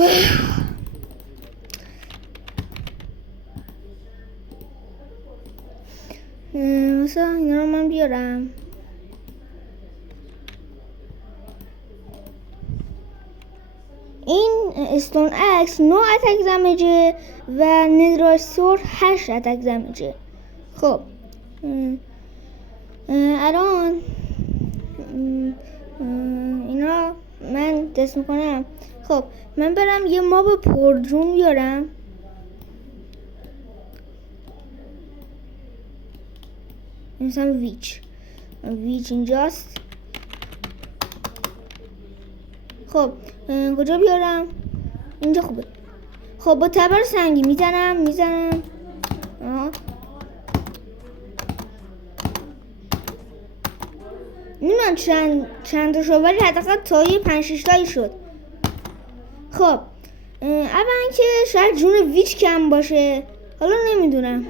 مثلا اینا رو من بیارم. این استون اکس 9 اتک دمیجه و ندراسور 8 اتک دمیجه. خب الان اینا من دست میکنم. خب من برم یه ماب پرجون بیارم. مثلا ویچ اینجاست. خب کجا بیارم؟ اینجا خوبه. خب با تبر سنگی میزنم. نمیدونم چند تا شد، ولی حداقل تا یه 5-6 تایی شد. خب اول اینکه شاید جون ویچ کم باشه، حالا نمیدونم.